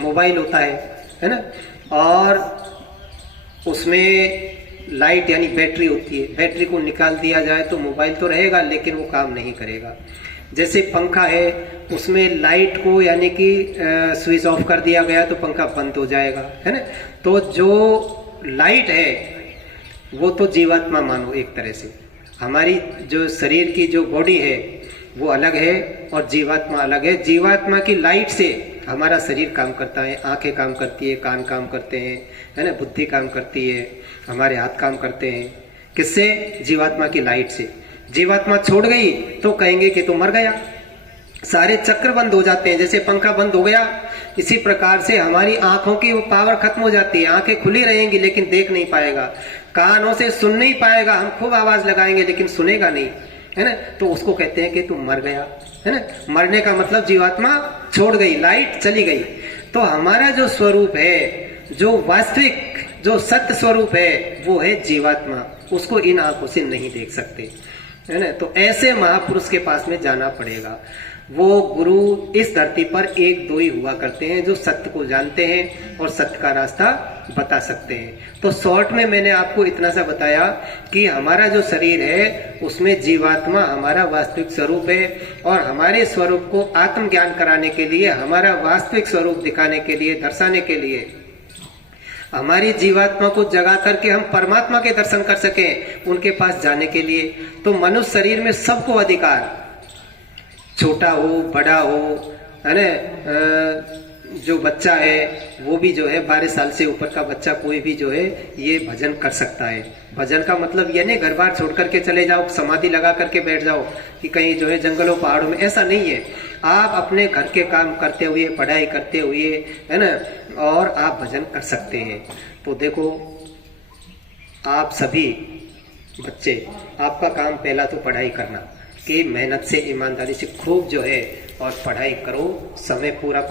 Mobile होता है ना, और उसमें लाइट यानी बैटरी होती है, बैटरी को निकाल दिया जाए तो मोबाइल तो रहेगा लेकिन वो काम नहीं करेगा। जैसे पंखा है, उसमें लाइट को यानी कि स्विच ऑफ कर दिया गया तो पंखा बंद हो जाएगा, है ना। तो जो लाइट है वो तो जीवात्मा मानो एक तरह से, हमारी जो शरीर की जो बॉडी है वो अलग है और जीवात्मा अलग है। जीवात्मा की लाइट से हमारा शरीर काम करता है, आंखें काम करती है, कान काम करते हैं, है ना, बुद्धि काम करती है, हमारे हाथ काम करते हैं। किससे? जीवात्मा की लाइट से। जीवात्मा छोड़ गई तो कहेंगे कि तो मर गया, सारे चक्र बंद हो जाते हैं। जैसे पंखा बंद हो गया, इसी प्रकार से हमारी आंखों की वो पावर खत्म हो जाती है, आंखें खुली रहेंगी लेकिन देख नहीं पाएगा, कानों से सुन नहीं पाएगा, हम खूब आवाज लगाएंगे लेकिन सुनेगा नहीं, है ना। तो उसको कहते हैं कि तू मर गया, है ना। मरने का मतलब जीवात्मा छोड़ गई, लाइट चली गई। तो हमारा जो स्वरूप है, जो वास्तविक जो सत्य स्वरूप है वो है जीवात्मा, उसको इन आंखों से नहीं देख सकते, है ना। तो ऐसे महापुरुष के पास में जाना पड़ेगा। वो गुरु इस धरती पर एक दो ही हुआ करते हैं जो सत्य को जानते हैं और सत्य का रास्ता बता सकते हैं। तो शॉर्ट में मैंने आपको इतना सा बताया कि हमारा जो शरीर है उसमें जीवात्मा हमारा वास्तविक स्वरूप है, और हमारे स्वरूप को आत्मज्ञान कराने के लिए, हमारा वास्तविक स्वरूप दिखाने के लिए, दर्शाने के लिए, हमारी जीवात्मा को जगा करके हम परमात्मा के दर्शन कर सकें, उनके पास जाने के लिए। तो मनुष्य शरीर में सबको अधिकार, छोटा हो बड़ा हो, है ना, जो बच्चा है वो भी जो है 12 साल से ऊपर का बच्चा कोई भी जो है ये भजन कर सकता है। भजन का मतलब ये नहीं घर बार छोड़ करके चले जाओ, समाधि लगा करके बैठ जाओ कि कहीं जो है जंगलों पहाड़ों में, ऐसा नहीं है। आप अपने घर के काम करते हुए, पढ़ाई करते हुए, है ना, और आप भजन कर सकते हैं। तो देखो आप सभी बच्चे, आपका काम पहला तो पढ़ाई करना, कि मेहनत से ईमानदारी से खूब जो है और पढ़ाई करो, समय पूरा पढ़ाई